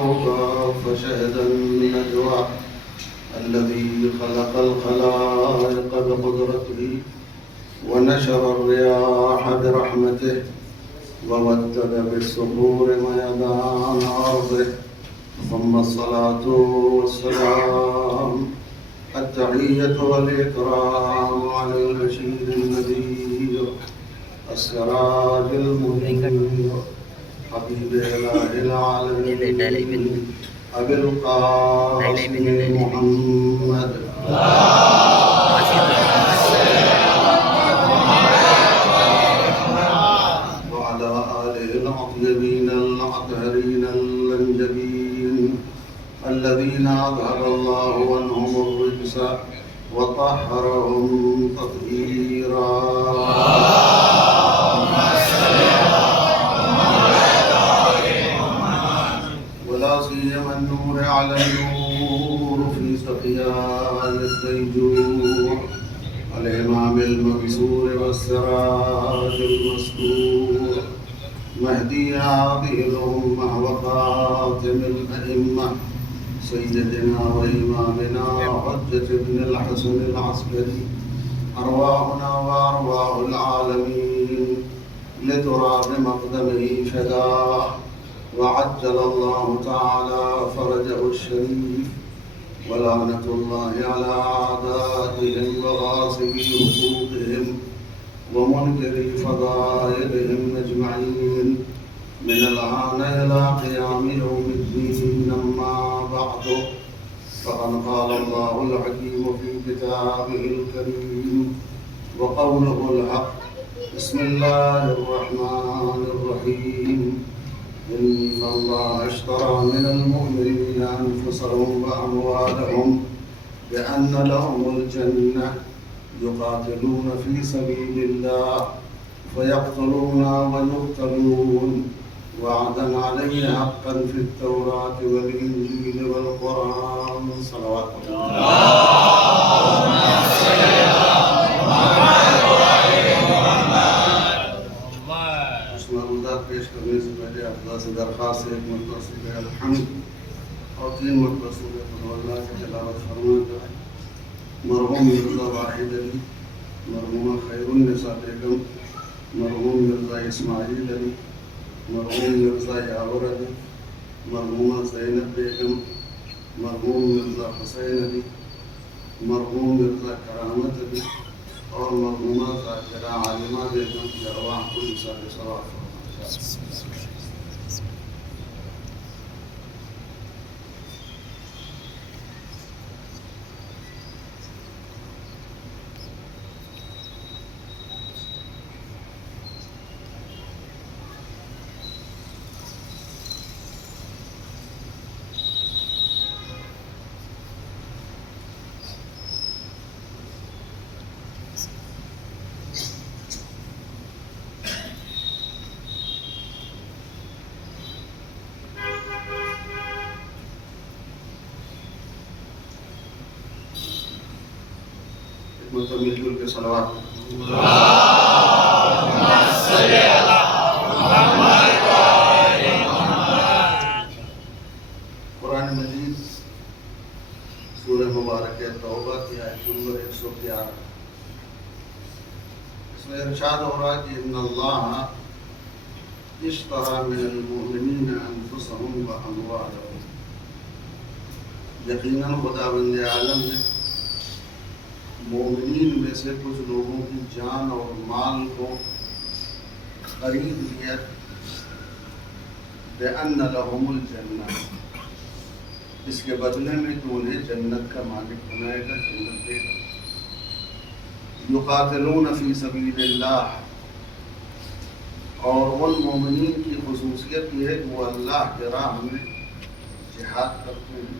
الأوقاف فشهد النجوى الذي خلق الخلائق بقدرته ونشر الرياح برحمته ومدد بالصخور ميدان أرضه ثم الصلاة والسلام التحية والإكرام على البشير النذير السراج المنير حبيب إله العالمين أبي القاسم محمد وعلى آله الأطيبين الأطهرين الأنجبين الذين أذهب الله عنهم الرجس وطهرهم تطهيرا. ولا سيما النور على النور في سقياء الديجور الإمام المنصور والسراج المسطور مهدي هذه الأمة وخاتم الأئمة سيدنا وإمامنا حجة بن الحسن العسكري أرواحنا وأرواح العالمين لترى بمقدمه فداه وعجل الله تعالى فرجه الشريف ولعنة الله على أعدائهم وغاصبي حقوقهم ومنكري فضائلهم أجمعين من الآن إلى قيام يوم الدين. أما بعد فقد قال الله الحكيم في كتابه الكريم وقوله الحق بسم الله الرحمن الرحيم إن الله اشترى من المؤمنين أنفسهم وأموالهم بأن لهم الجنة يقاتلون في سبيل الله فيقتلون ويقتلون وعدا عليه حقا في التوراة والإنجيل والقرآن. صلوات پیش کرنے سے پہلے اللہ سے درخواست ہے ایک مرتبہ سورہ الحمد اور 3 مرتبہ سورہ قل اللہ کی تلاوت فرمائیں جائے. مرحوم مرزا واحد علی، مرحومہ خیر النساء بیگم، مرحوم مرزا اسماعیل علی، مرحوم مرزا یاور علی، مرحومہ زینب بیگم، مرحوم مرزا حسین علی، مرحوم مرزا کرامت علی اور مرحومہ ذاکرہ عالمہ بیگم کی ارواح کو نثار ثواب فرمائیں. مل جل کے صلوات. قرآن مجید سورہ مبارکہ توبہ کی آیت نمبر 111 اس میں ارشاد ہو رہا ہے کہ ان اللہ اشتری من المؤمنین انفسهم واموالهم. یقیناً خداوند عالم نے مومنین میں سے کچھ لوگوں کی جان اور مال کو خرید لیا بأن لهم الجنہ، اس کے بدلے میں کہ انہیں جنت کا مالک بنائے گا، جنت دے گا. یقاتلون فی سبیل اللہ، اور ان مومنین کی خصوصیت یہ ہے کہ وہ اللہ کے راہ میں جہاد کرتے ہیں.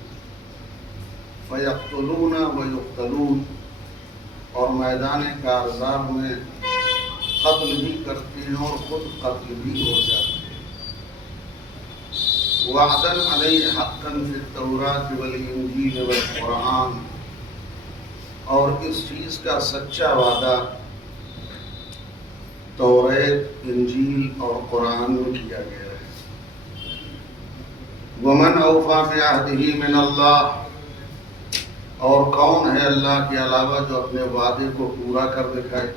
فیقتلون ویقتلون، اور میدان کارزار میں قتل بھی کرتے ہیں اور خود قتل بھی ہو جاتے ہیں. وعدا علیہ حقا فی التوراۃ والانجیل والقرآن، اور اس چیز کا سچا وعدہ توریت، انجیل اور قرآن میں کیا گیا ہے. ومن اوفى بعهده من اللہ، اور کون ہے اللہ کے علاوہ جو اپنے وعدے کو پورا کر دکھائے.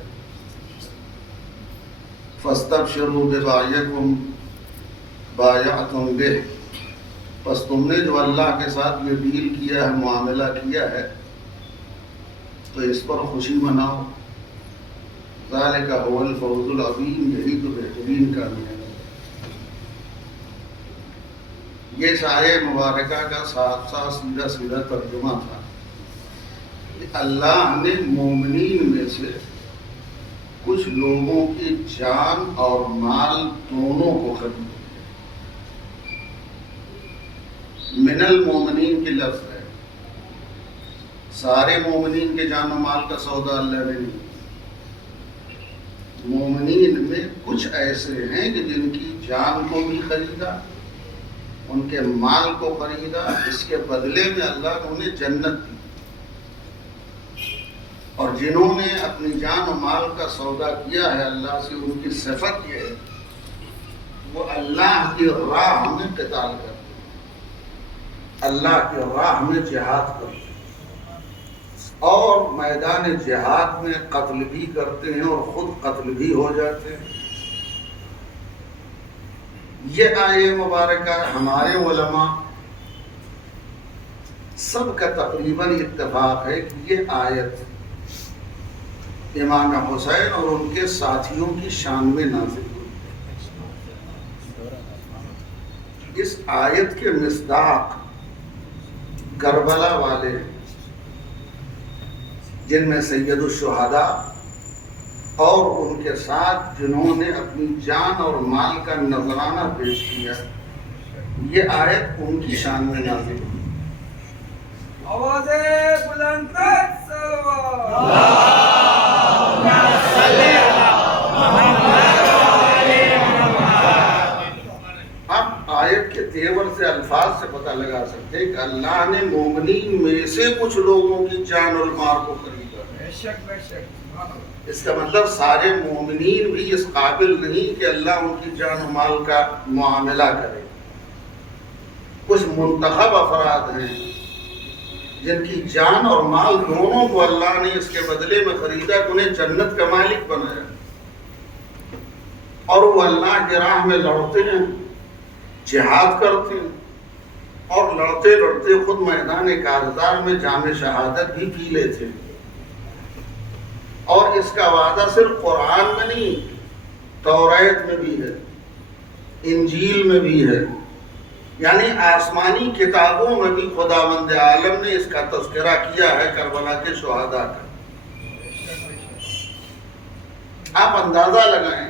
فاستبشروا ببائعکم بایعتم بہ، بس تم نے جو اللہ کے ساتھ یہ ڈیل کیا ہے، معاملہ کیا ہے، تو اس پر خوشی مناؤ. ذالک هو الفوز العظیم، یہی تو بہترین کامیابی ہے. یہ اس آیہ مبارکہ کا صاف صاف سیدھا سیدھا ترجمہ تھا کہ اللہ نے مومنین میں سے کچھ لوگوں کی جان اور مال دونوں کو خرید. من المومنین کی لفظ ہے، سارے مومنین کے جان و مال کا سودا اللہ نے نہیں. مومنین میں کچھ ایسے ہیں کہ جن کی جان کو بھی خریدا، ان کے مال کو خریدا، اس کے بدلے میں اللہ نے انہیں جنت دی. اور جنہوں نے اپنی جان و مال کا سودا کیا ہے اللہ سے، ان کی صفت یہ ہے وہ اللہ کی راہ میں قتال کرتے ہیں، اللہ کی راہ میں جہاد کرتے ہیں، اور میدان جہاد میں قتل بھی کرتے ہیں اور خود قتل بھی ہو جاتے ہیں. یہ آیہ مبارکہ ہمارے علماء سب کا تقریباً اتفاق ہے کہ یہ آیت امام حسین اور ان کے ساتھیوں کی شان میں نازل ہوئی. اس آیت کے مصداق کربلا والے، جن میں سید الشہداء اور ان کے ساتھ جنہوں نے اپنی جان اور مال کا نذرانہ پیش کیا، یہ آیت ان کی شان میں نازل ہوئی. آواز بلند کر اب آیت کے تیور سے الفاظ سے پتہ لگا سکتے کہ اللہ نے مومنین میں سے کچھ لوگوں کی جان اور مال کو خریدا. بے شک بے شک. اس کا مطلب سارے مومنین بھی اس قابل نہیں کہ اللہ ان کی جان و مال کا معاملہ کرے. کچھ منتخب افراد ہیں جن کی جان اور مال دونوں کو اللہ نے اس کے بدلے میں خریدا کہ انہیں جنت کا مالک بنایا، اور وہ اللہ کی راہ میں لڑتے ہیں، جہاد کرتے ہیں، اور لڑتے لڑتے خود میدان کارزار میں جام شہادت بھی پی لیتے ہیں. اور اس کا وعدہ صرف قرآن میں نہیں، توریت میں بھی ہے، انجیل میں بھی ہے، یعنی آسمانی کتابوں میں بھی خداوند عالم نے اس کا تذکرہ کیا ہے کربلا کے شہداء کا. آپ اندازہ لگائیں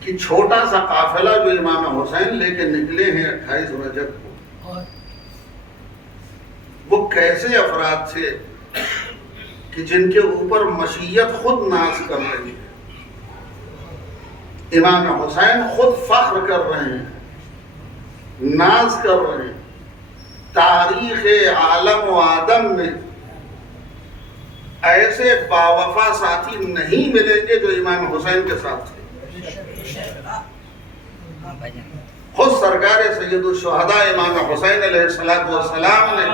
کہ چھوٹا سا قافلہ جو امام حسین لے کے نکلے ہیں 28 رجب کو، وہ کیسے افراد تھے کہ جن کے اوپر مشیت خود ناز کر رہی ہے. امام حسین خود فخر کر رہے ہیں، ناز کر رہے ہیں. تاریخ عالم و آدم میں ایسے باوفا ساتھی نہیں ملیں گے جو امام حسین کے ساتھ تھے. خود سرکار سید الشہداء امام حسین علیہ السلام نے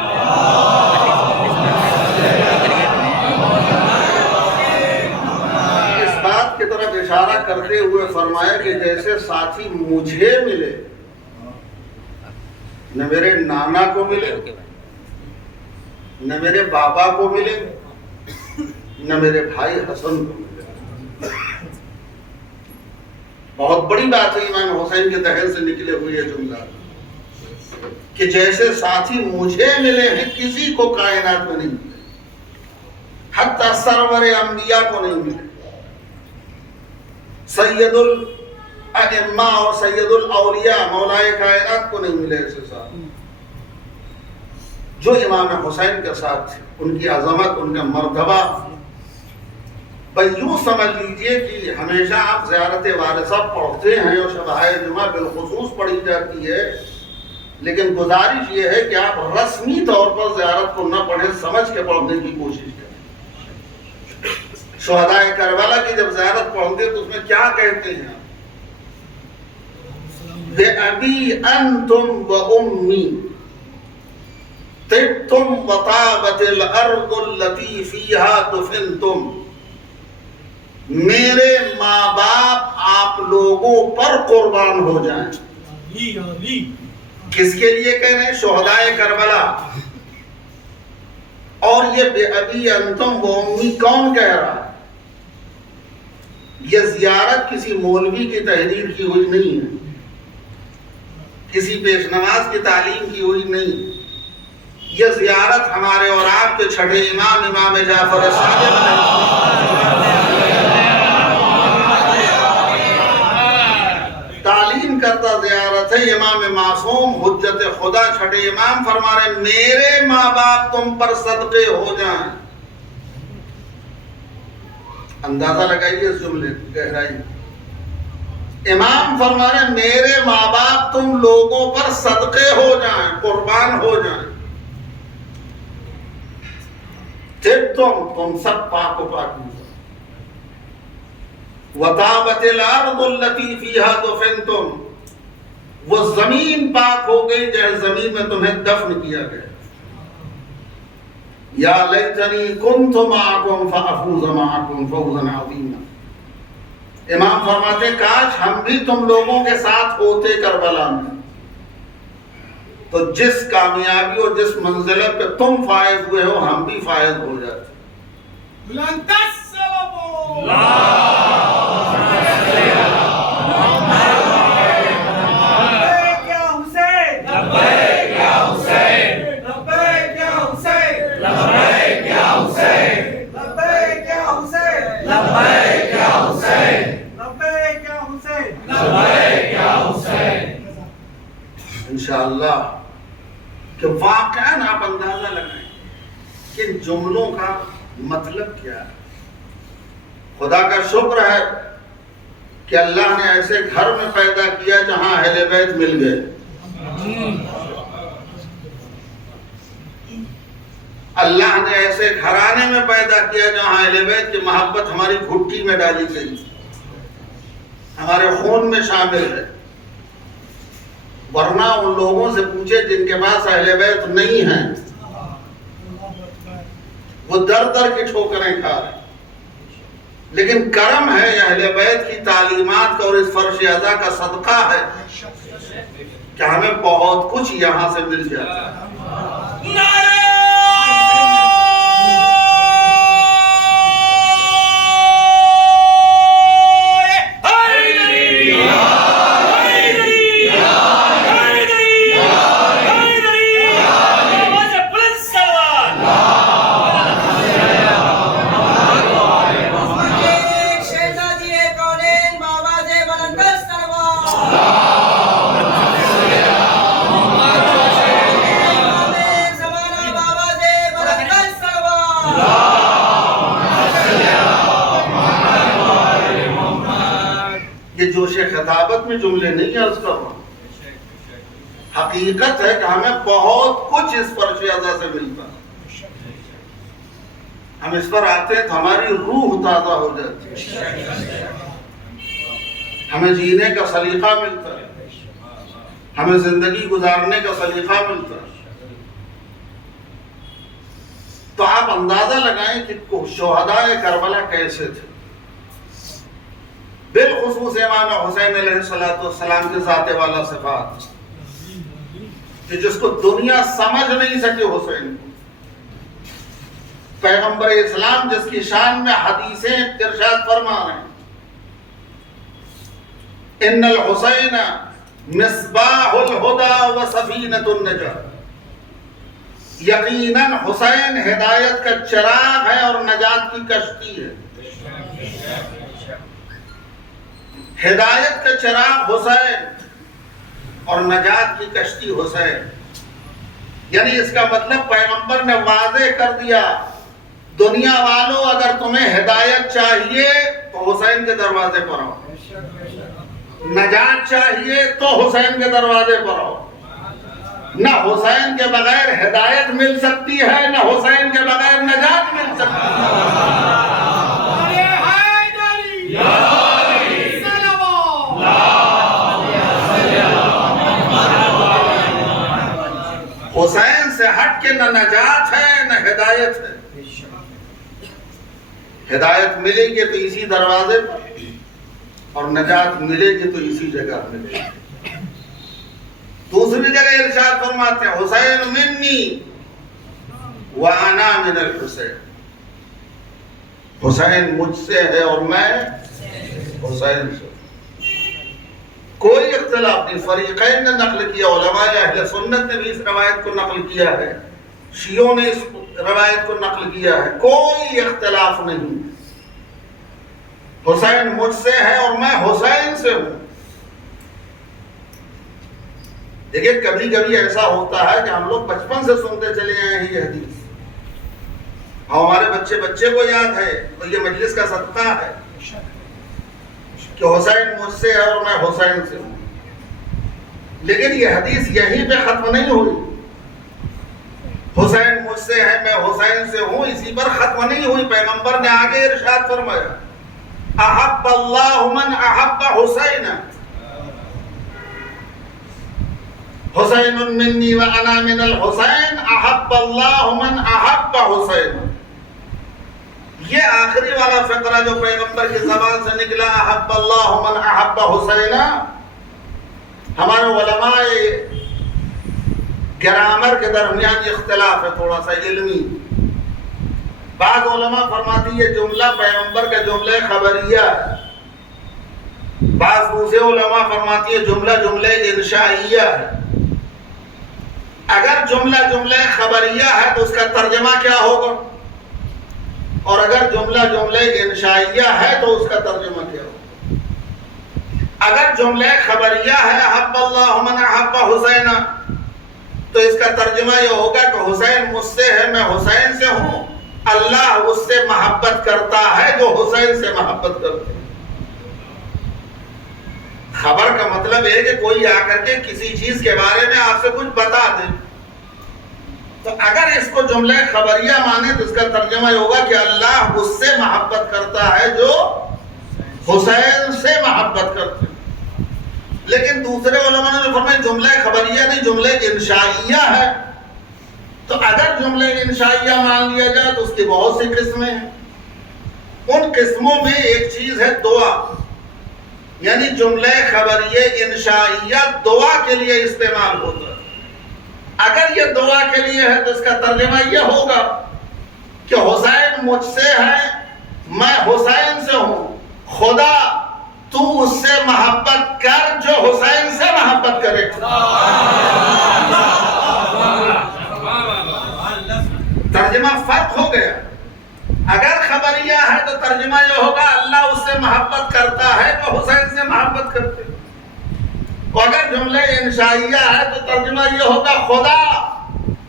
اس بات کی طرف اشارہ کرتے ہوئے فرمایا کہ جیسے ساتھی مجھے ملے، نہ میرے نانا کو ملے، نہ میرے بابا کو ملے، نہ میرے بھائی حسن کو ملے. بہت بڑی بات ہے امام حسین کے دہن سے نکلے ہوئے یہ جملہ کہ جیسے ساتھی مجھے ملے ہیں کسی کو کائنات میں نہیں ملے، حتیٰ سرور انبیاء کو نہیں ملے، سید الائمہ اور سید الاولیاء مولائے کائنات کو نہیں ملے ایسے ساتھ جو امام حسین کے ساتھ تھے. ان کی عظمت، ان کا مرتبہ، بھائی یوں سمجھ لیجئے کہ ہمیشہ آپ زیارت وارثہ پڑھتے ہیں اور شبائے جمعہ بالخصوص پڑھی جاتی ہے، لیکن گزارش یہ ہے کہ آپ رسمی طور پر زیارت کو نہ پڑھیں، سمجھ کے پڑھنے کی کوشش کریں. شہداء کربلا کی جب زیارت پڑھتے تو اس میں کیا کہتے ہیں؟ بِأَبِي أَنْتُمْ وَأُمِّي طِبْتُمْ وَطَابَتِ الْأَرْضُ الَّتِي فِيهَا دُفِنْتُمْ، میرے ماں باپ آپ لوگوں پر قربان ہو جائیں. کس کے لیے کہہ رہے ہیں؟ شہدائے کربلا. اور یہ بے ابی انتم و امی کون کہہ رہا ہے؟ یہ زیارت کسی مولوی کی تحریر کی ہوئی نہیں ہے، کسی پیش نماز کی تعلیم کی ہوئی نہیں. یہ زیارت ہمارے اور آپ کے چھٹے امام امام جعفر صادق تعلیم کرتا زیارت ہے. امام معصوم حجت خدا چھٹے امام فرما رہے میرے ماں باپ تم پر صدقے ہو جائیں. اندازہ لگائیے اس جملے کی گہرائی. امام فرما رہے میرے ماں باپ تم لوگوں پر صدقے ہو جائیں، قربان ہو جائیں. تم سب پاک و پاکیزہ. وَطَابَتِ الْأَرْضُ الَّتِي فِيهَا دُفِنْتُمْ، وہ زمین پاک ہو گئی جہاں زمین میں تمہیں دفن کیا گیا. یا لیتنی کنت معکم فافوز معکم فوزا عظیما. امام فرماتے کاش ہم بھی تم لوگوں کے ساتھ ہوتے کربلا میں، تو جس کامیابی اور جس منزلے پہ تم فائز ہوئے ہو ہم بھی فائز ہو جاتے. انشاءاللہ کہ واقعاً آپ اندازہ لگائیں کہ ان جملوں کا مطلب کیا ہے. خدا کا شکر ہے کہ اللہ نے ایسے گھر میں پیدا کیا جہاں اہل بیت مل گئے. اللہ نے ایسے گھرانے میں پیدا کیا جہاں اہل بیت کی محبت ہماری گھٹی میں ڈالی گئی، ہمارے خون میں شامل ہے. ورنہ ان لوگوں سے پوچھے جن کے پاس اہل بیت نہیں ہیں، وہ در در کی ٹھوکریں کھا رہے. لیکن کرم ہے اہل بیت کی تعلیمات کا اور اس فرش ازا کا صدقہ ہے کہ ہمیں بہت کچھ یہاں سے مل جاتا ہے. خطابت میں جملے نہیں عرض کر رہا ہوں، حقیقت ہے کہ ہمیں بہت کچھ اس فرش ازا سے ملتا ہے. ہم اس پر آتے ہیں تو ہماری روح تازہ ہو جاتی ہے، ہمیں جینے کا سلیقہ ملتا ہے، ہمیں زندگی گزارنے کا سلیقہ ملتا ہے. تو آپ اندازہ لگائیں کہ شہدائے کربلا کیسے تھے. بالخصوص امام حسین علیہ السلام کے ذات والا صفات کہ جس کو دنیا سمجھ نہیں سکے. حسین پیغمبر اسلام جس کی شان میں حدیثیں ارشاد فرما رہے ہیں ان الحسین مصباح الہدی و سفینۃ النجاۃ. یقیناً حسین ہدایت کا چراغ ہے اور نجات کی کشتی ہے. ہدایت کا چراغ حسین اور نجات کی کشتی حسین. یعنی اس کا مطلب پیغمبر نے واضح کر دیا دنیا والوں اگر تمہیں ہدایت چاہیے تو حسین کے دروازے پر آؤ، نجات چاہیے تو حسین کے دروازے پر آؤ. نہ حسین کے بغیر ہدایت مل سکتی ہے، نہ حسین کے بغیر نجات مل سکتی ہے. حسین سے ہٹ کے نہ نجات ہے نہ ہدایت ہے. ہدایت ملے گی تو اسی دروازے پر اور نجات ملے گی تو اسی جگہ ملے گی. دوسری جگہ ارشاد فرماتے ہیں حسین منی وانا من الحسین. حسین مجھ سے ہے اور میں حسین سے. کوئی اختلاف نہیں. فریقین نے نقل کیا، علماء اہل سنت نے بھی اس روایت کو نقل کیا ہے، شیعوں نے اس روایت کو نقل کیا ہے. کوئی اختلاف نہیں. حسین مجھ سے ہے اور میں حسین سے ہوں. دیکھیں کبھی کبھی ایسا ہوتا ہے کہ ہم لوگ بچپن سے سنتے چلے آئے ہیں یہ حدیث، ہمارے بچے کو یاد ہے، تو یہ مجلس کا صدقہ ہے کہ حسین مجھ سے ہے اور میں حسین سے ہوں. لیکن یہ حدیث یہیں پہ ختم نہیں ہوئی. حسین مجھ سے ہے میں حسین سے ہوں اسی پر ختم نہیں ہوئی. پیغمبر نے آگے ارشاد فرمایا احب اللہ من احب حسین حسین منی وانا من الحسین احب اللہ من احب حسین. یہ آخری والا فقرہ جو پیغمبر کی زبان سے نکلا احب اللہ من احب حسین، ہمارے علماء گرامر کے درمیان اختلاف ہے تھوڑا سا علمی. بعض علماء فرماتی ہے جملہ پیغمبر کا جملہ خبریہ ہے، بعض دوسرے علماء فرماتی ہے جملہ انشائیہ ہے. اگر جملہ خبریہ ہے تو اس کا ترجمہ کیا ہوگا، اور اگر جملہ انشائیہ ہے تو اس کا ترجمہ کیا ہوگا. اگر جملہ خبریہ ہے احب اللہ من احب حسین، تو اس کا ترجمہ یہ ہوگا کہ حسین مجھ سے ہے میں حسین سے ہوں، اللہ اس سے محبت کرتا ہے جو حسین سے محبت کرتے ہیں. خبر کا مطلب ہے کہ کوئی آ کر کے کسی چیز کے بارے میں آپ سے کچھ بتا دے. تو اگر اس کو جملہ خبریہ مانے تو اس کا ترجمہ یہ ہوگا کہ اللہ اس سے محبت کرتا ہے جو حسین سے محبت کرتے ہیں. لیکن دوسرے علماء نے فرمایا جملہ خبریہ نہیں جملہ انشائیہ ہے. تو اگر جملہ انشائیہ مان لیا جائے تو اس کی بہت سی قسمیں ہیں. ان قسموں میں ایک چیز ہے دعا، یعنی جملہ خبریہ انشائیہ دعا کے لیے استعمال ہوتا ہے. اگر یہ دعا کے لیے ہے تو اس کا ترجمہ یہ ہوگا کہ حسین مجھ سے ہے میں حسین سے ہوں، خدا تو اس سے محبت کر جو حسین سے محبت کرے. ترجمہ فرق ہو گیا. اگر خبریہ ہے تو ترجمہ یہ ہوگا اللہ اس سے محبت کرتا ہے جو حسین سے محبت کرتے. اور اگر جملہ انشائیہ ہے تو ترجمہ یہ ہوگا خدا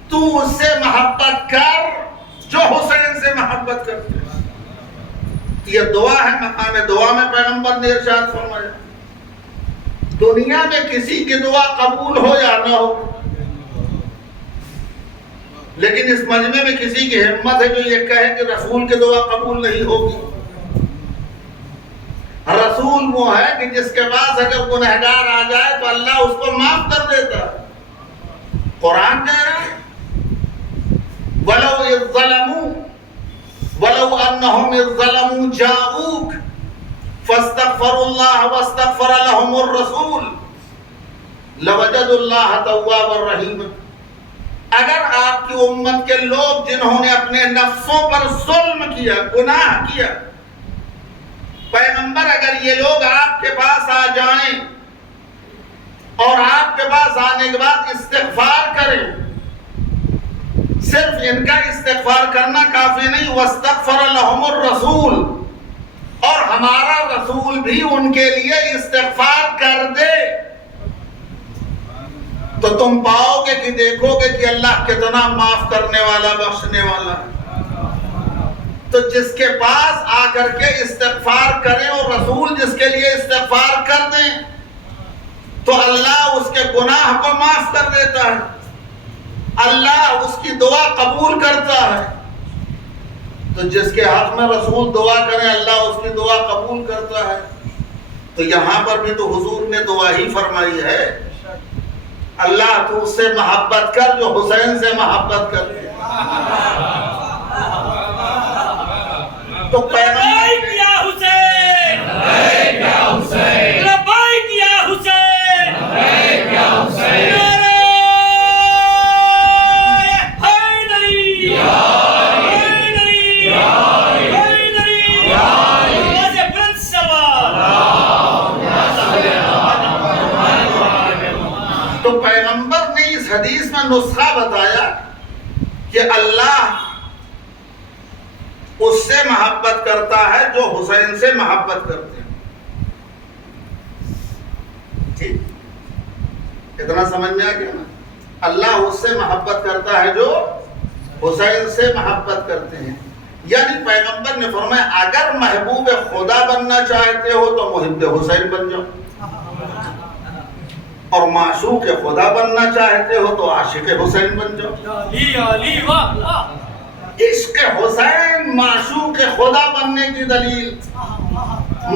تو اس سے محبت کر جو حسین سے محبت کرتے. یہ دعا ہے. مقام دعا میں پیغمبر نے ارشاد فرمایا دنیا میں کسی کی دعا قبول ہو یا نہ ہو، لیکن اس مجمع میں کسی کی ہمت ہے جو یہ کہے کہ رسول کی دعا قبول نہیں ہوگی. رسول وہ ہے کہ جس کے پاس اگر گنہگار آ جائے تو اللہ اس کو معاف کر دیتا ہے. قرآن کہہ رہا ہے وَلَوْ إِذْ ظَلَمُوا وَلَوْ أَنَّهُمْ إِذْ ظَلَمُوا جَاءُوكَ فَاسْتَغْفَرُوا اللَّهَ وَاسْتَغْفَرَ لَهُمُ الرَّسُولُ لَوَجَدُوا اللَّهَ تَوَّابًا رَحِيمًا. اگر آپ کی امت کے لوگ جنہوں نے اپنے نفسوں پر ظلم کیا، گناہ کیا، پیغمبر اگر یہ لوگ آپ کے پاس آ جائیں اور آپ کے پاس آنے کے بعد استغفار کریں، صرف ان کا استغفار کرنا کافی نہیں، وَاسْتَغْفَرَ لَهُمُ الرَّسُولُ، اور ہمارا رسول بھی ان کے لیے استغفار کر دے، تو تم پاؤ گے کہ دیکھو گے کہ اللہ کتنا معاف کرنے والا بخشنے والا ہے. تو جس کے پاس آ کر کے استغفار کریں اور رسول جس کے لیے استغفار کر دیں تو اللہ اس کے گناہ کو معاف کر دیتا ہے، اللہ اس کی دعا قبول کرتا ہے. تو جس کے حق میں رسول دعا کریں اللہ اس کی دعا قبول کرتا ہے. تو یہاں پر بھی تو حضور نے دعا ہی فرمائی ہے اللہ تو اس سے محبت کر جو حسین سے محبت کرتے ہیں۔ تو پیغمبر یا حسین یا حسین لبیک یا حسین لبیک یا حسین تو پیغمبر نے اس حدیث میں نسخہ بتایا کہ اللہ اس سے محبت کرتا ہے جو حسین سے محبت کرتے ہیں۔ ٹھیک، اتنا سمجھ میں آ گیا نا؟ اللہ اس سے محبت کرتا ہے جو حسین سے محبت کرتے ہیں۔ یعنی پیغمبر نے فرمایا اگر محبوب خدا بننا چاہتے ہو تو محب حسین بن جاؤ، اور معشوق خدا بننا چاہتے ہو تو عاشق حسین بن جاؤ۔ عشق حسین معشوق خدا بننے کی دلیل،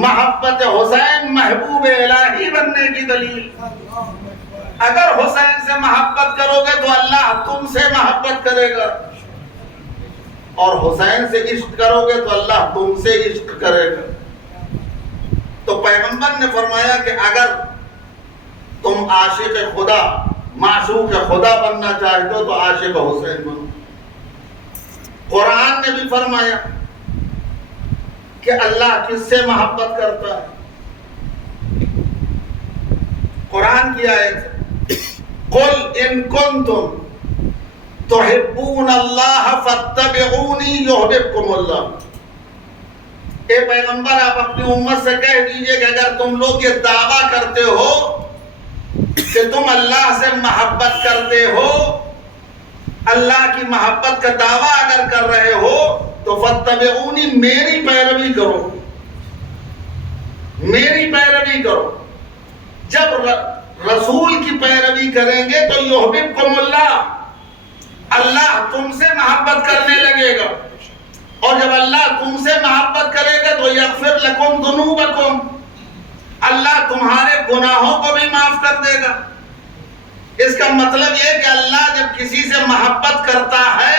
محبت حسین محبوب الہی بننے کی دلیل۔ اگر حسین سے محبت کرو گے تو اللہ تم سے محبت کرے گا، اور حسین سے عشق کرو گے تو اللہ تم سے عشق کرے گا۔ تو پیغمبر نے فرمایا کہ اگر تم عاشق خدا معشوق خدا بننا چاہتے ہو تو عاشق حسین بنو۔ قرآن نے بھی فرمایا کہ اللہ کس سے محبت کرتا ہے؟ قرآن کی آیت قل ان کنتم تحبون اللہ فاتبعونی یحببکم اللہ۔ اے پیغمبر آپ اپنی امت سے کہہ دیجئے کہ اگر تم لوگ یہ دعویٰ کرتے ہو کہ تم اللہ سے محبت کرتے ہو، اللہ کی محبت کا دعویٰ اگر کر رہے ہو تو فاتبعونی میری پیروی کرو، میری پیروی کرو۔ جب رسول کی پیروی کریں گے تو یحببکم اللہ، اللہ تم سے محبت کرنے لگے گا، اور جب اللہ تم سے محبت کرے گا تو یغفر لکم ذنوبکم، اللہ تمہارے گناہوں کو بھی معاف کر دے گا۔ اس کا مطلب یہ کہ اللہ جب کسی سے محبت کرتا ہے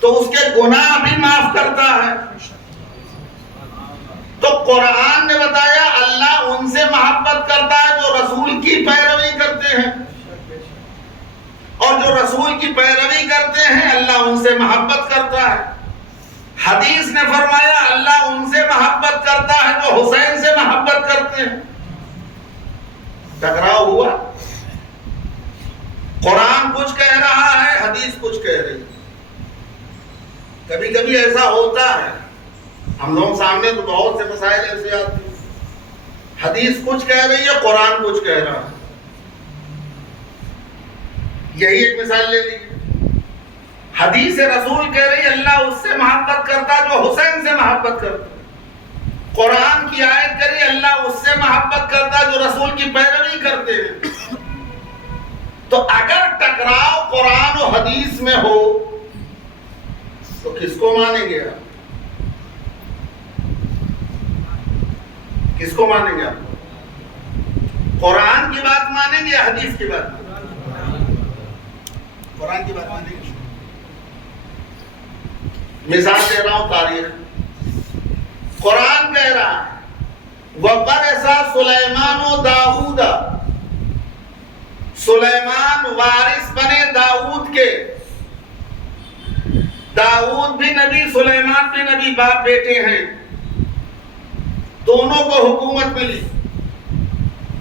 تو اس کے گناہ بھی معاف کرتا ہے۔ تو قرآن نے بتایا اللہ ان سے محبت کرتا ہے جو رسول کی پیروی کرتے ہیں، اور جو رسول کی پیروی کرتے ہیں اللہ ان سے محبت کرتا ہے۔ حدیث نے فرمایا اللہ ان سے محبت کرتا ہے جو حسین سے محبت کرتے ہیں۔ ٹکراؤ ہوا، قرآن کچھ کہہ رہا ہے، حدیث کچھ کہہ رہی ہے۔ کبھی کبھی ایسا ہوتا ہے، ہم لوگ سامنے تو بہت سے مسائل ایسے آتے ہیں، حدیث کچھ کہہ رہی ہے، قرآن کچھ کہہ رہا ہے۔ یہی ایک مثال لے لیجیے، حدیث رسول کہہ رہی اللہ اس سے محبت کرتا جو حسین سے محبت کرتا، قرآن کی آیت کہہ رہی اللہ اس سے محبت کرتا جو رسول کی پیروی کرتے ہیں۔ تو اگر ٹکراؤ قرآن و حدیث میں ہو تو کس کو مانیں گے آپ؟ کس کو مانیں گے آپ؟ قرآن کی بات مانیں گے یا حدیث کی بات مانیں گے؟ قرآن کی بات مانیں گے۔ مثال دے رہا ہوں تاریخ، قرآن کہہ رہا ہے وَوَرِثَ سُلَيْمَانُ دَاؤُودَ، سلیمان وارث بنے داؤد کے، داؤد بھی نبی سلیمان بھی نبی، باپ بیٹے ہیں، دونوں کو حکومت ملی۔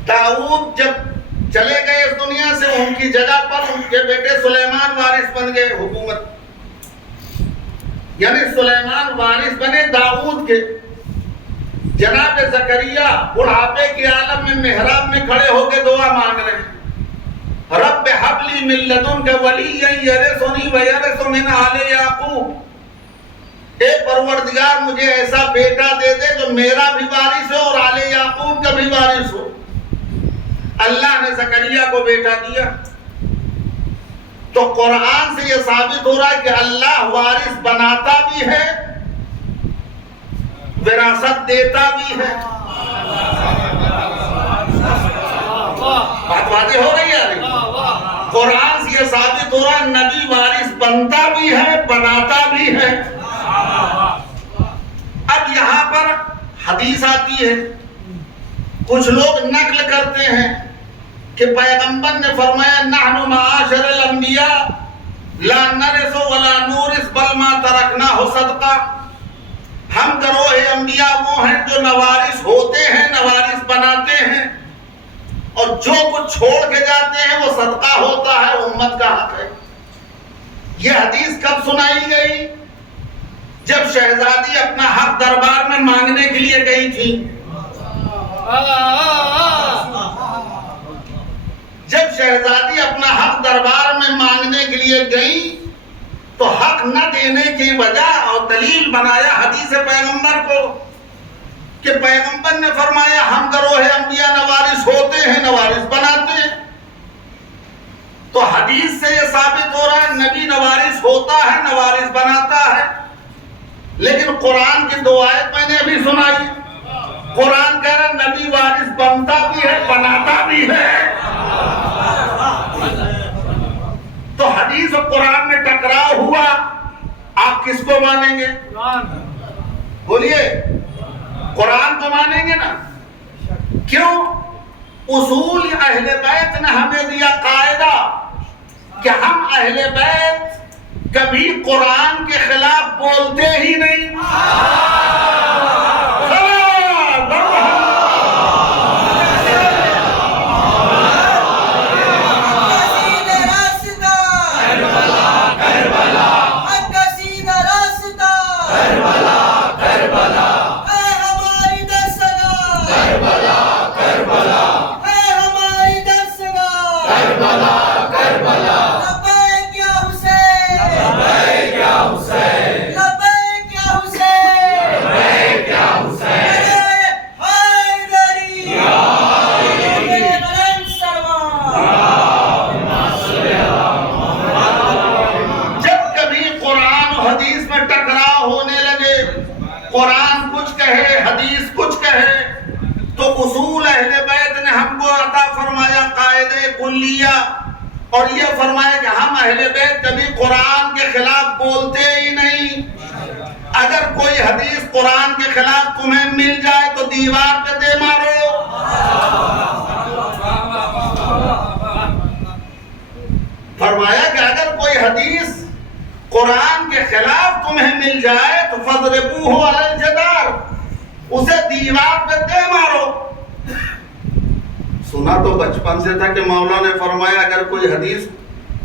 داؤد جب چلے گئے اس دنیا سے، ان کی جگہ پر ان کے بیٹے سلیمان وارث بن گئے حکومت، یعنی سلیمان وارث بنے داؤد کے۔ جناب زکریا بڑھاپے کے عالم میں محراب میں کھڑے ہو کے دعا مانگ رہے ہیں، رب ہب لی من لدنک ولیا یرثنی ویرث من آل یعقوب، اے پروردگار مجھے ایسا بیٹا دے دے جو میرا بھی وارث ہو اور آل یعقوب کا بھی وارث ہو۔ اللہ نے زکریا کو بیٹا دیا۔ تو قرآن سے یہ ثابت ہو رہا ہے کہ اللہ وارث بناتا بھی ہے، وراثت دیتا بھی ہے۔ بات واضح ہو رہی ہے؟ قرآن سے یہ ثابت ہو رہا نبی وارث بنتا بھی ہے بناتا بھی ہے. اب یہاں پر حدیث آتی ہے، کچھ لوگ نقل کرتے ہیں کہ پیغمبر نے فرمایا نحن معاشر الانبیاء لا نرث ولا نورث بل ما ترکناہ صدقہ. ہم گروہ انبیاء وہ ہیں جو نہ وارث ہوتے ہیں نہ وارث بناتے ہیں، اور جو کچھ چھوڑ کے جاتے ہیں وہ صدقہ ہوتا ہے، امت کا حق ہے. یہ حدیث کب سنائی گئی؟ جب شہزادی اپنا حق دربار میں مانگنے کے لیے گئی تھی. جب شہزادی اپنا حق دربار میں مانگنے کے لیے گئی تو حق نہ دینے کی وجہ اور دلیل بنایا حدیث پیغمبر کو کہ پیغمبر نے فرمایا ہم گروہ انبیاء نہ وارث ہوتے ہیں نہ وارث بناتے ہیں. تو حدیث سے یہ ثابت ہو رہا ہے نبی نہ وارث ہوتا ہے نہ وارث بناتا ہے. لیکن قرآن کی دو آیت میں نے ابھی سنائی. قرآن کہہ رہا ہے نبی وارث بنتا بھی ہے بناتا بھی ہے. تو حدیث اور قرآن میں ٹکراؤ ہوا، آپ کس کو مانیں گے؟ بولیے قرآن کو مانیں گے نا. کیوں؟ اصول اہل بیت نے ہمیں دیا قاعدہ کہ ہم اہل بیت کبھی قرآن کے خلاف بولتے ہی نہیں. قرآن کچھ کہے حدیث کچھ کہے تو اصول اہل بیت نے ہم کو عطا فرمایا قاعدہ کلیہ، اور یہ فرمایا کہ ہم اہل بیت کبھی قرآن کے خلاف بولتے ہی نہیں. اگر کوئی حدیث قرآن کے خلاف تمہیں مل جائے تو دیوار پہ دے مارو. فرمایا کہ اگر کوئی حدیث قرآن کے خلاف تمہیں مل جائے تو فضربوہ علی الجدار، اسے دیوار پہ دے مارو. سنا تو بچپن سے تھا کہ مولا نے فرمایا اگر کوئی حدیث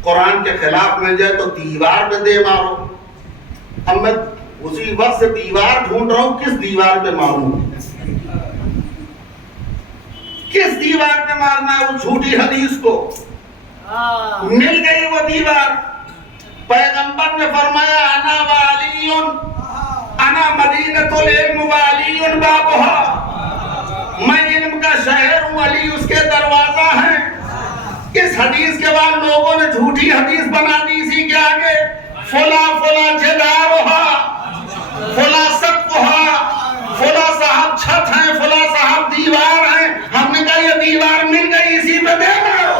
قرآن کے خلاف مل جائے تو دیوار پہ دے مارو. اب میں اسی وقت سے دیوار ڈھونڈ رہا ہوں کس دیوار پہ ماروں، کس دیوار پہ مارنا ہے. وہ جھوٹی حدیث کو مل گئی وہ دیوار. پیغمبر نے فرمایا انا وعلی انا مدینۃ العلم وعلی بابها، میں علم کا شہر ہوں، علی اس کے دروازہ ہے. اس حدیث کے بعد لوگوں نے جھوٹی حدیث بنا دی اسی کے آگے، فلا فلا جدارها فلا سقفها، فلا صاحب چھت ہیں فلا صاحب دیوار ہیں. ہم نے کہا یہ دیوار مل گئی اسی پہ دے مارو.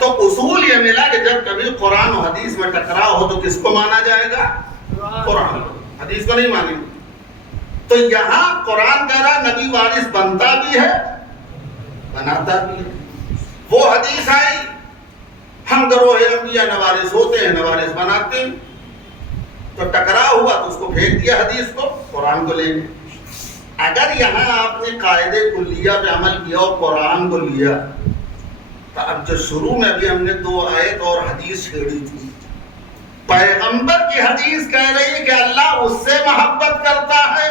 تو اصول یہ ملا کہ جب کبھی قرآن و حدیث میں ٹکراؤ ہو تو کس کو مانا جائے گا؟ قرآن. حدیث کو نہیں مانیں. تو یہاں قرآن کہہ رہا نبی وارث بنتا بھی ہے بناتا بھی ہے. وہ حدیث آئی ہم گروہ انبیاء نہ وارث ہوتے ہیں نہ وارث بناتے ہیں، تو ٹکراؤ ہوا تو اس کو پھینک دیا حدیث کو، قرآن کو لیں گے. اگر یہاں آپ نے قاعدے کلیہ پہ عمل کیا اور قرآن کو لیا تو اب جو شروع میں ابھی ہم نے 2 آیت اور حدیث چھیڑی تھی، پیغمبر کی حدیث کہہ رہی ہے کہ اللہ اس سے محبت کرتا ہے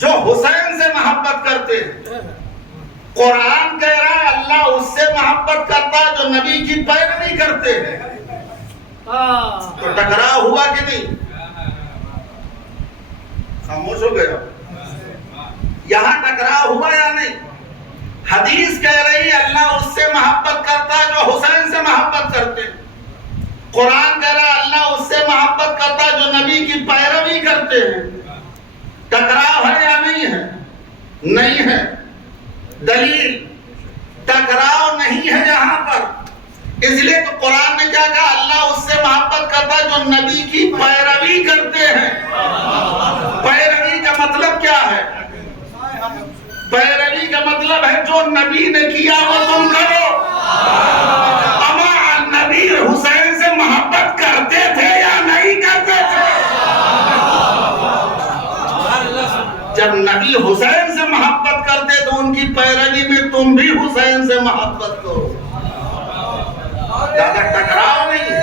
جو حسین سے محبت کرتے ہیں. قرآن کہہ رہا ہے اللہ اس سے محبت کرتا ہے جو نبی کی پیروی کرتے ہیں. تو ٹکراؤ ہوا کہ نہیں؟ خاموش ہو گیا. یہاں ٹکراؤ ہوا یا نہیں؟ حدیث کہہ رہی ہے اللہ اس سے محبت کرتا ہے جو حسین سے محبت کرتے ہیں. قرآن کہہ رہا ہے اللہ اس سے محبت کرتا ہے جو نبی کی پیروی کرتے ہیں. ٹکراؤ ہے یا نہیں ہے؟ نہیں ہے. دلیل ٹکراؤ نہیں ہے جہاں پر. اس لیے تو قرآن نے کیا کہا؟ اللہ اس سے محبت کرتا ہے جو نبی کی پیروی کرتے ہیں. پیروی کا مطلب کیا ہے؟ پیروی کا مطلب ہے جو نبی نے کیا وہ تم کرو. اما نبی حسین سے محبت کرتے تھے یا نہیں کرتے تھے؟ جب نبی حسین سے محبت کرتے تو ان کی پیروی میں تم بھی حسین سے محبت کرو. زیادہ ٹکراؤ نہیں ہے.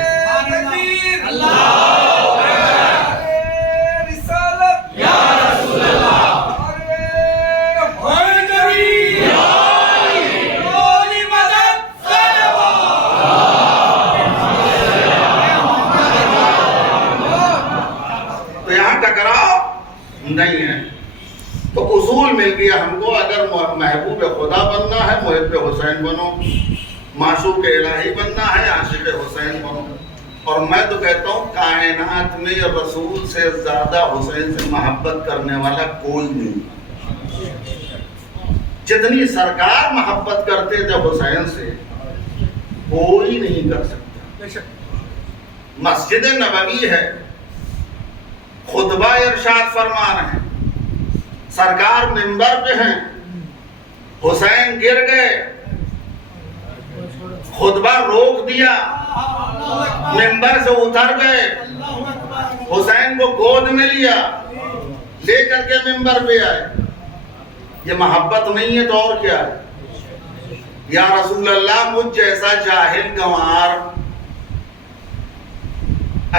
تو یہاں ٹکراؤ نہیں ہے. تو اصول مل گیا ہم کو. اگر محبوب خدا بننا ہے محب حسین بنو. معشوق الہی بننا ہے عاشق حسین بنو. اور میں تو کہتا ہوں کائنات میں رسول سے زیادہ حسین سے محبت کرنے والا کوئی نہیں. جتنی سرکار محبت کرتے تھے حسین سے کوئی نہیں کر سکتا. مسجد نبوی ہے, خطبہ ارشاد فرما رہے ہیں, سرکار منبر پہ ہیں, حسین گر گئے, خطبہ روک دیا, منبر سے اتر گئے, حسین کو گود میں لیا, لے کر کے منبر پہ آئے. یہ محبت نہیں ہے تو اور کیا ہے؟ یا رسول اللہ مجھ جیسا جاہل گنوار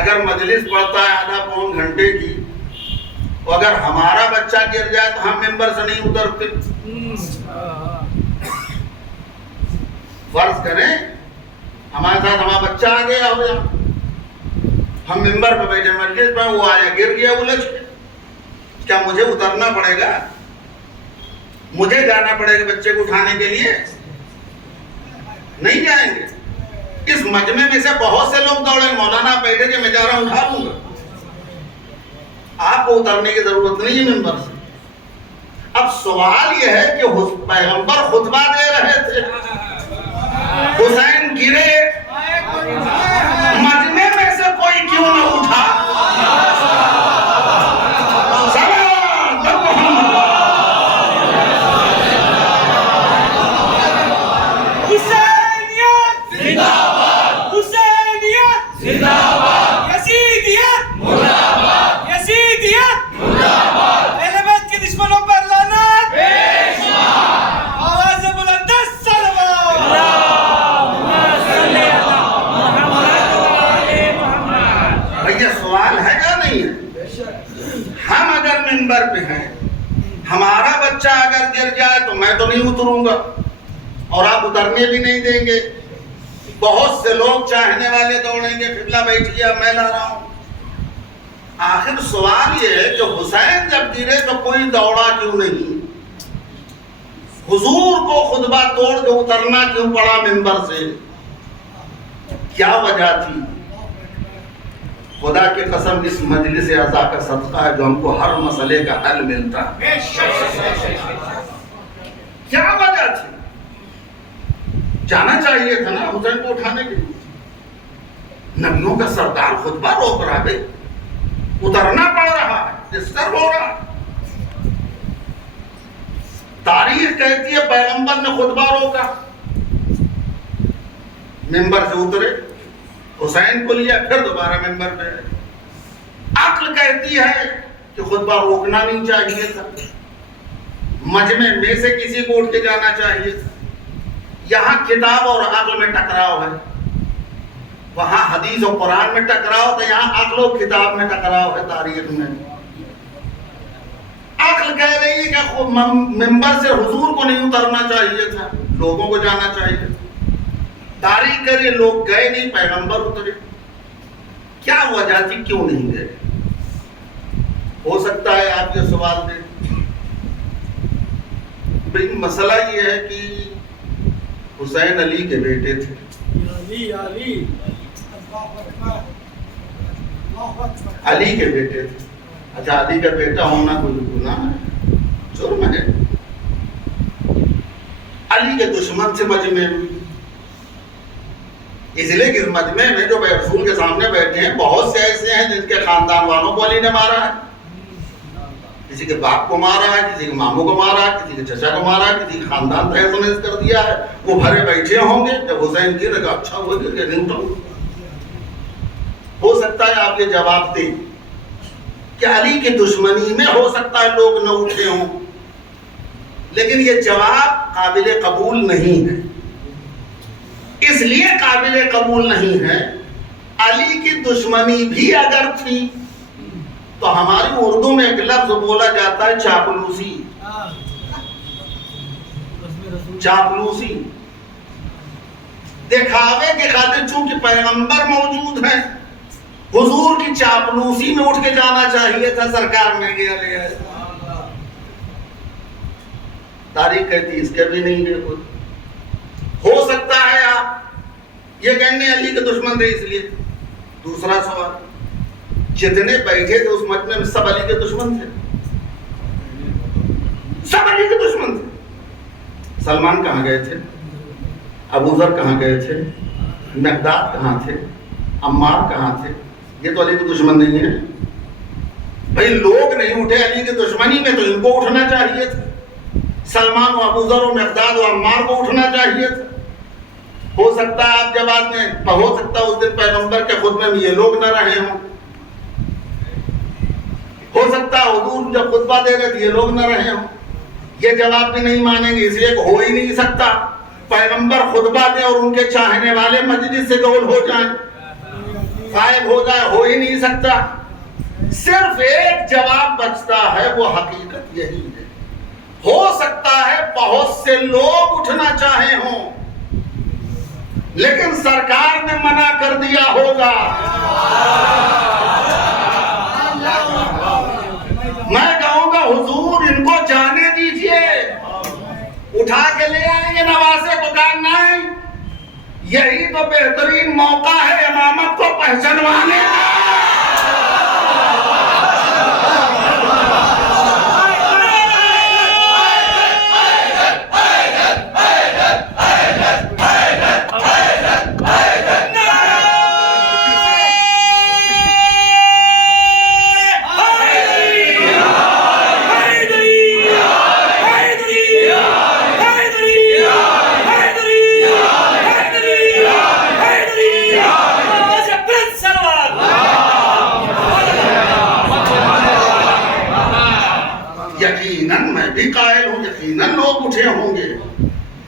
اگر مجلس پڑھتا ہے آدھا پون گھنٹے کی, اور اگر ہمارا بچہ گر جائے تو ہم منبر سے نہیں اترتے. فرض کریں ہمارے ساتھ ہمارا بچہ آ گیا ہو جائے, ہم ممبر پہ بیٹھے مجلس پہ, وہ آیا گر گیا الجھ کے, کیا مجھے اترنا پڑے گا؟ مجھے جانا پڑے گا بچے کو اٹھانے کے لیے؟ نہیں جائیں گے. اس مجمع میں سے بہت سے لوگ دوڑیں, مولانا بیٹھے کہ میں جا رہا ہوں اٹھا لوں گا. آپ کو اترنے کی ضرورت نہیں ہے ممبر سے. اب سوال یہ ہے کہ پیغمبر خطبہ دے رہے تھے, حسین گرے, مجمع میں سے کوئی کیوں نہ اٹھا؟ منبر پہ ہیں, ہمارا بچہ اگر گر جائے تو میں تو نہیں اتروں گا, اور آپ اترنے بھی نہیں دیں گے. بہت سے لوگ چاہنے والے دوڑیں گے, قبلہ بیٹھ گیا میں لا رہا ہوں. آخر سوال یہ ہے کہ حسین جب گرے تو کوئی دوڑا کیوں نہیں؟ حضور کو خطبہ توڑ کے اترنا کیوں پڑا منبر سے؟ کیا وجہ تھی؟ خدا کی قسم اس مجلس عزا کا صدقہ ہے جو ہم کو ہر مسئلے کا حل ملتا ہے. کیا وجہ تھی؟ جانا چاہیے تھا نا حسین کو اٹھانے کے لیے. نبیوں کا سردار خطبہ روک رہا ہے, اترنا پڑ رہا ہے, ڈسٹرب ہو رہا ہے. تاریخ کہتی ہے پیغمبر نے خطبہ روکا, منبر سے اترے, حسین کو لیا, پھر دوبارہ منبر پہ. عقل کہتی ہے کہ خطبہ روکنا نہیں چاہیے تھا, مجمع میں سے کسی کو اٹھ کے جانا چاہیے تھا. یہاں کتاب اور عقل میں ٹکراؤ ہے, وہاں حدیث اور قرآن میں ٹکراؤ تھا, یہاں عقل و کتاب میں ٹکراؤ ہے. تاریخ میں عقل کہہ رہی ہے کہ منبر سے حضور کو نہیں اترنا چاہیے تھا, لوگوں کو جانا چاہیے تھا. تاریخ کرے لوگ گئے نہیں, پیغمبر اترے. کیا وجہ تھی کیوں نہیں گئے؟ ہو سکتا ہے آپ یہ سوال دیں. مسئلہ یہ ہے کہ حسین علی کے بیٹے تھے, علی کے بیٹے تھے. اچھا علی کا بیٹا ہونا کوئی گناہ ہے؟ جرم ہے. علی کے دشمن سے مجمع ہوئی. اس لیے کہ اس مجمع میں جو رسول کے سامنے بیٹھے ہیں بہت سے ایسے ہیں جن کے خاندان والوں کو علی نے مارا ہے. کسی کے باپ کو مارا ہے, کسی کے ماموں کو مارا ہے, کسی کے چچا کو مارا ہے, کسی کے خاندان تحس نحس کر دیا ہے. وہ بھرے بیٹھے ہوں گے, جب حسین گر گا اچھا ہوا گر گیا نہیں اٹھاؤں. ہو سکتا ہے آپ یہ جواب دیں کہ علی کی دشمنی میں ہو سکتا ہے لوگ نہ اٹھے ہوں, لیکن یہ جواب قابل قبول نہیں ہے. اس لیے قابل قبول نہیں ہے, علی کی دشمنی بھی اگر تھی تو ہماری اردو میں ایک لفظ بولا جاتا ہے چاپلوسی. چاپلوسی دکھاوے کے خاطر, چونکہ پیغمبر موجود ہیں, حضور کی چاپلوسی میں اٹھ کے جانا چاہیے تھا. سرکار میں گیا لے آئے. تاریخ کہتی اس کے بھی نہیں گئے. ہو سکتا ہے آپ یہ کہیں گے علی کے دشمن تھے اس لیے. دوسرا سوال, جتنے بیٹھے تھے اس مجمع میں سب علی کے دشمن تھے؟ سب علی کے دشمن تھے. سلمان کہاں گئے تھے؟ ابو ذر کہاں گئے تھے؟ مقداد کہاں تھے؟ عمار کہاں تھے؟ یہ تو علی کے دشمن نہیں ہے. بھائی لوگ نہیں اٹھے علی کی دشمنی میں تو ان کو اٹھنا چاہیے تھا. سلمان و ابو ذر و مقداد و عمار کو اٹھنا چاہیے تھا. ہو سکتا ہے آپ جب میں ہو سکتا ہے اس دن پیغمبر کے خطبے میں یہ لوگ نہ رہے ہوں. ہو سکتا ہے حضور جب خطبہ دے رہے تھے یہ لوگ نہ رہے ہوں. یہ جواب بھی نہیں مانیں گے, اس لیے ہو ہی نہیں سکتا. پیغمبر خطبہ دے اور ان کے چاہنے والے مجلس سے دور ہو جائیں, غائب ہو جائے, ہو ہی نہیں سکتا. صرف ایک جواب بچتا ہے, وہ حقیقت یہی ہے. ہو سکتا ہے بہت سے لوگ اٹھنا چاہے ہوں, لیکن سرکار نے منع کر دیا ہوگا. میں کہوں گا حضور ان کو جانے دیجئے, اٹھا کے لے آئیں گے نواسے کو. کہا نہیں, یہی تو بہترین موقع ہے امامت کو پہچانوانے کا. یقیناً لوگ اٹھے ہوں گے,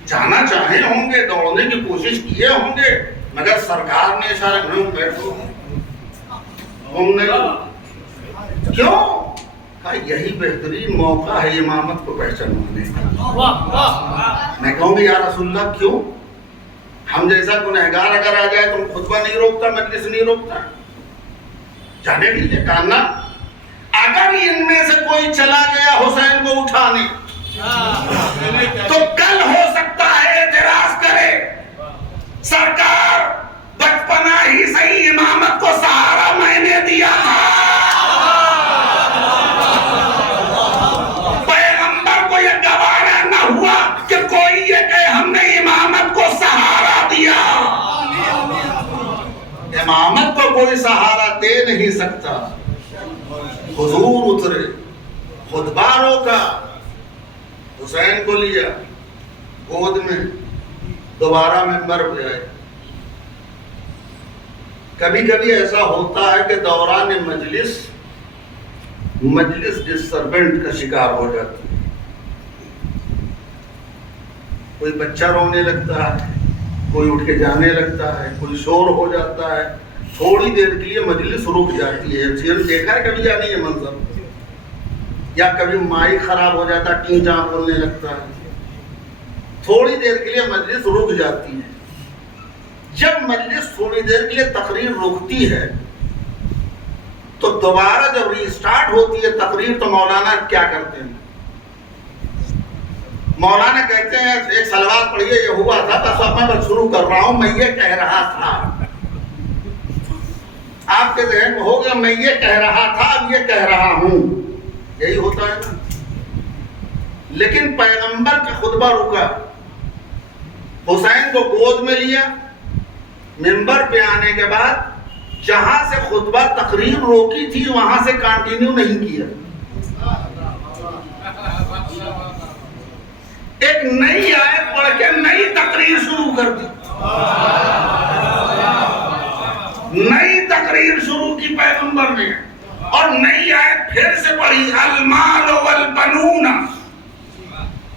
جانا چاہے ہوں گے, دوڑنے کی کوشش کیے ہوں گے, مگر سرکار نے اشارہ کروں بیٹھو ہم نے کیوں کہا یہی بہترین موقع ہے امامت کو پہچانوانے کا. میں کہوں گی یا رسول اللہ کیوں؟ ہم جیسا گنہگار اگر آ جائے تم خطبہ نہیں روکتا, مجلس نہیں روکتا, جانے دیجیے. کہنا اگر ان میں سے کوئی چلا گیا حسین کو اٹھانے تو کل ہو سکتا ہے اعتراض کرے سرکار بچپنا ہی صحیح امامت کو سہارا میں نے دیا تھا. پیغمبر کو یہ گوارا نہ ہوا کہ کوئی یہ کہ ہم نے امامت کو سہارا دیا. امامت کو کوئی سہارا دے نہیں سکتا. حضور اترے, خطبہ روکا, حسین کو لیا گود میں, دوبارہ منبر پہ آئے. کبھی کبھی ایسا ہوتا ہے کہ دوران مجلس ڈسٹربنٹ کا شکار ہو جاتی ہے. کوئی بچہ رونے لگتا ہے, کوئی اٹھ کے جانے لگتا ہے, کوئی شور ہو جاتا ہے, تھوڑی دیر کے لیے مجلس رک جاتی ہے. دیکھا ہے کبھی یا نہیں یہ منظر؟ یا کبھی مائک خراب ہو جاتا ہے, ٹین ٹان بولنے لگتا ہے, تھوڑی دیر کے لیے مجلس رک جاتی ہے. جب مجلس تھوڑی دیر کے لیے تقریر رکتی ہے تو دوبارہ جب ری اسٹارٹ ہوتی ہے تقریر تو مولانا کیا کرتے ہیں؟ مولانا کہتے ہیں ایک سلوات پڑھیے, یہ ہوا تھا بس اب میں شروع کر رہا ہوں, میں یہ کہہ رہا تھا. آپ آپ کے ذہن میں ہوگا میں یہ کہہ رہا تھا اب یہ کہہ رہا ہوں، یہی ہوتا ہے نا. لیکن پیغمبر کا خطبہ رکا، حسین کو گود میں لیا، منبر پہ آنے کے بعد جہاں سے خطبہ تقریر روکی تھی وہاں سے کنٹینیو نہیں کیا، ایک نئی آیت پڑھ کے نئی تقریر شروع کر دی، نئی تقریر شروع کی پیغمبر نے، اور نئی آیت پھر سے پڑھی، المال والبنون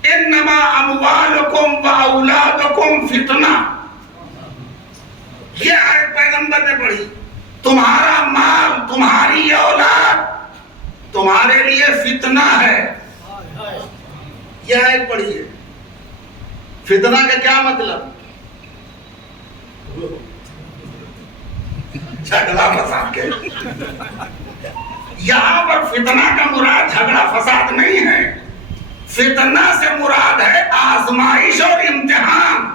انما اموالکم واولادکم فتنہ. یہ آیت پیغمبر نے پڑھی، تمہارا مال تمہاری اولاد تمہارے لیے فتنہ ہے. یہ آیت پڑھی ہے. فتنہ کا کیا مطلب؟ جھگڑا فساد کے. یہاں پر فتنہ کا مراد جھگڑا فساد نہیں ہے، فتنہ سے مراد ہے آزمائش اور امتحان.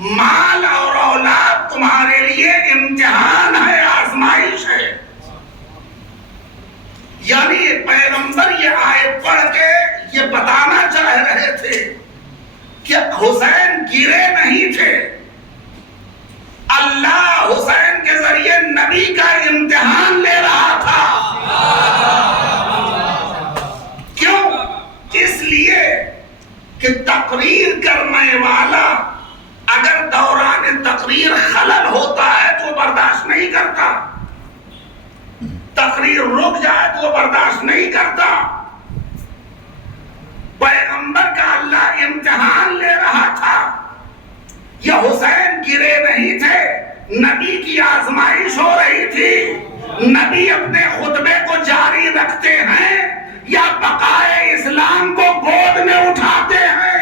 مال اور اولاد تمہارے لیے امتحان ہے، آزمائش ہے. یعنی پیغمبر یہ آیت پڑھ کے یہ بتانا چاہ رہے تھے کہ حسین گرے نہیں تھے، اللہ حسین کے ذریعے نبی کا امتحان لے رہا تھا. کیوں؟ اس لیے کہ تقریر کرنے والا اگر دوران تقریر خلل ہوتا ہے تو برداشت نہیں کرتا، تقریر رک جائے تو برداشت نہیں کرتا. پیغمبر کا اللہ امتحان لے رہا تھا. یہ حسین گرے نہیں تھے، نبی کی آزمائش ہو رہی تھی. نبی اپنے خطبے کو جاری رکھتے ہیں یا بقائے اسلام کو گود میں اٹھاتے ہیں؟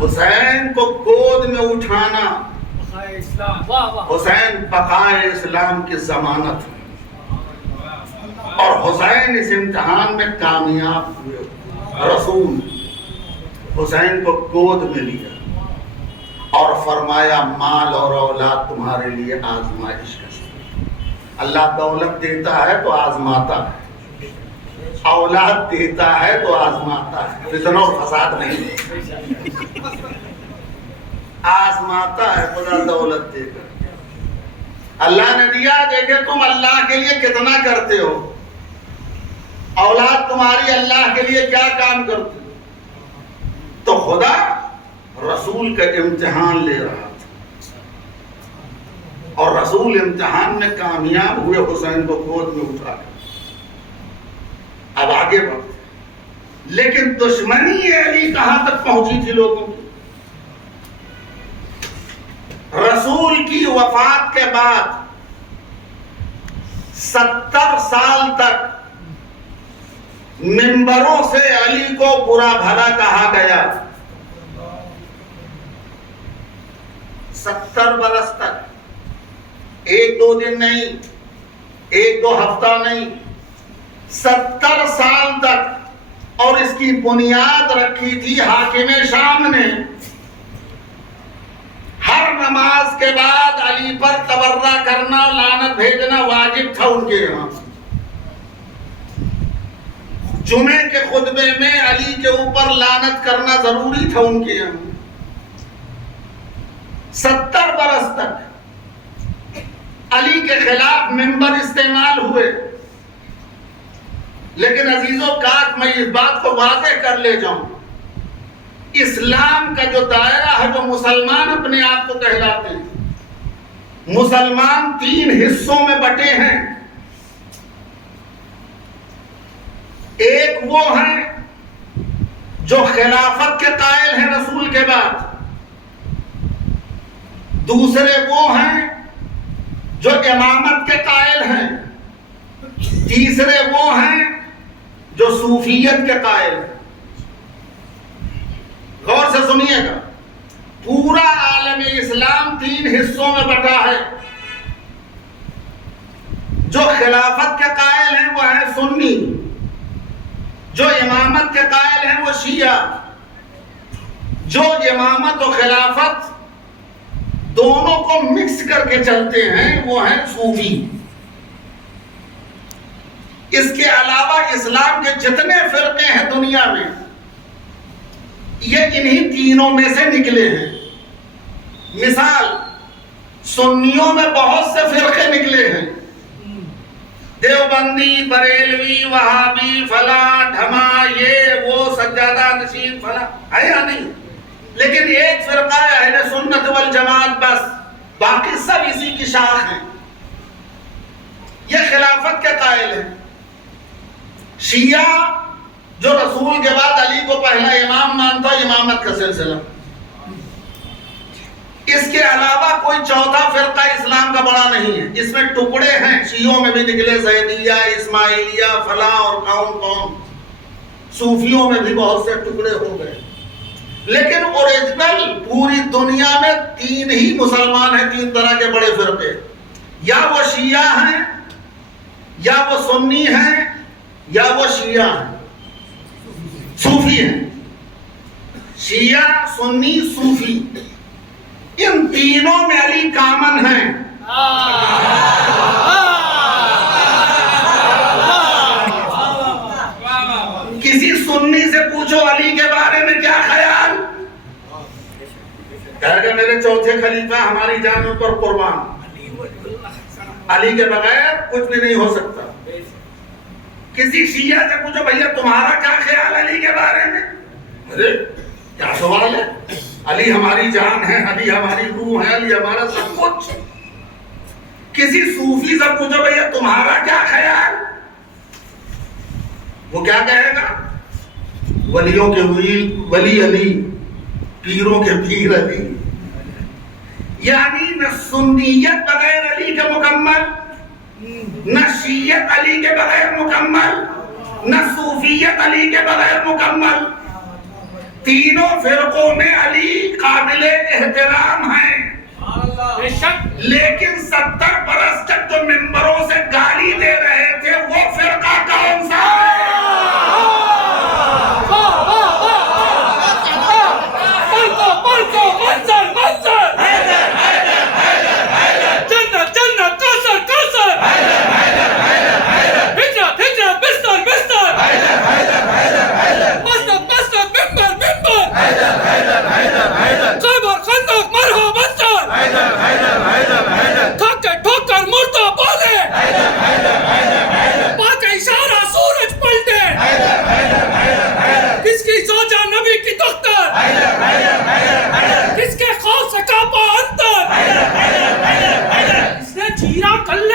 حسین کو گود میں اٹھانا، حسین بقائے اسلام کی ضمانت ہے، اور حسین اس امتحان میں کامیاب ہوئے. رسول حسین کو گود میں لیا اور فرمایا مال اور اولاد تمہارے لیے آزمائش کا سبب. اللہ دولت دیتا ہے تو آزماتا ہے، اولاد دیتا ہے تو آزماتا ہے، فتنہ اور فساد نہیں، آزماتا ہے خدا دولت دے کر. اللہ نے دیا، دیکھے تم اللہ کے لیے کتنا کرتے ہو، اولاد تمہاری اللہ کے لیے کیا کام کرتے ہو. تو خدا رسول کا امتحان لے رہا تھا اور رسول امتحان میں کامیاب ہوئے، حسین کو گود میں اٹھا کر. اب آگے بڑھتے، لیکن دشمنی علی کہاں تک پہنچی تھی لوگوں کی. رسول کی وفات کے بعد 70 سال تک منبروں سے علی کو برا بھلا کہا گیا. 70 برس تک، ایک دو دن نہیں، ایک دو ہفتہ نہیں، 70 سال تک. اور اس کی بنیاد رکھی تھی حاکم شام نے. ہر نماز کے بعد علی پر تبرہ کرنا، لعنت بھیجنا واجب تھا ان کے یہاں. جمعے کے خطبے میں علی کے اوپر لعنت کرنا ضروری تھا ان کے یہاں. 70 برس تک علی کے خلاف منبر استعمال ہوئے. لیکن عزیزوں کاش میں اس بات کو واضح کر لے جاؤں، اسلام کا جو دائرہ ہے، جو مسلمان اپنے آپ کو کہلاتے ہیں، مسلمان 3 حصوں میں بٹے ہیں. ایک وہ ہیں جو خلافت کے قائل ہیں رسول کے بعد، دوسرے وہ ہیں جو امامت کے قائل ہیں، تیسرے وہ ہیں جو صوفیت کے قائل ہیں. غور سے سنیے گا، پورا عالم اسلام 3 حصوں میں بٹا ہے. جو خلافت کے قائل ہیں وہ ہیں سنی، جو امامت کے قائل ہیں وہ شیعہ، جو امامت و خلافت دونوں کو مکس کر کے چلتے ہیں وہ ہیں صوفی. اس کے علاوہ اسلام کے جتنے فرقے ہیں دنیا میں یہ انہی تینوں میں سے نکلے ہیں. مثال سنیوں میں بہت سے فرقے نکلے ہیں، دیوبندی، بریلوی، وہابی، فلاں ڈھما، یہ وہ سجادہ نشین فلاں ہے یا نہیں؟ لیکن ایک فرقہ ہے اہل سنت والجماعت بس، باقی سب اسی کی شاخ ہیں. یہ خلافت کے قائل ہیں. شیعہ جو رسول کے بعد علی کو پہلا امام مانتا ہے، امامت کا سلسلہ. اس کے علاوہ کوئی چوتھا فرقہ اسلام کا بڑا نہیں ہے. اس میں ٹکڑے ہیں، شیعوں میں بھی نکلے زیدیہ، اسماعیلیہ، فلاں اور کون. صوفیوں میں بھی بہت سے ٹکڑے ہو گئے. لیکن اوریجنل پوری دنیا میں تین ہی مسلمان ہیں، تین طرح کے بڑے فرقے. یا وہ شیعہ ہیں، یا وہ سنی ہیں، یا وہ شیعہ ہیں، صوفی ہیں. شیعہ، سنی، صوفی، ان تینوں میں علی کامن ہیں. کسی سنی سے پوچھو علی کے بارے میں کیا خیال، کہے گا میرے چوتھے خلیفہ ہماری جان پر قربان، علی کے بغیر کچھ بھی نہیں ہو سکتا. کسی شیعہ سے پوچھو بھیا تمہارا کیا خیال علی کے بارے میں، ارے کیا سوال ہے، علی ہماری جان ہے، علی ہماری روح ہے، علی ہمارا سب کچھ. کسی صوفی سے پوچھو بھیا تمہارا کیا خیال، وہ کیا کہے گا، ولیوں کے ولی علی، پیروں کے پیر علی. یعنی نہ سنیت بغیر علی کے مکمل، نہ شیعت علی کے بغیر مکمل، نہ صوفیت علی کے بغیر مکمل. تینوں فرقوں میں علی قابل احترام ہیں. لیکن 70 برس تک جو ممبروں سے گالی دے رہے تھے وہ فرقہ کون سا ہے؟ کل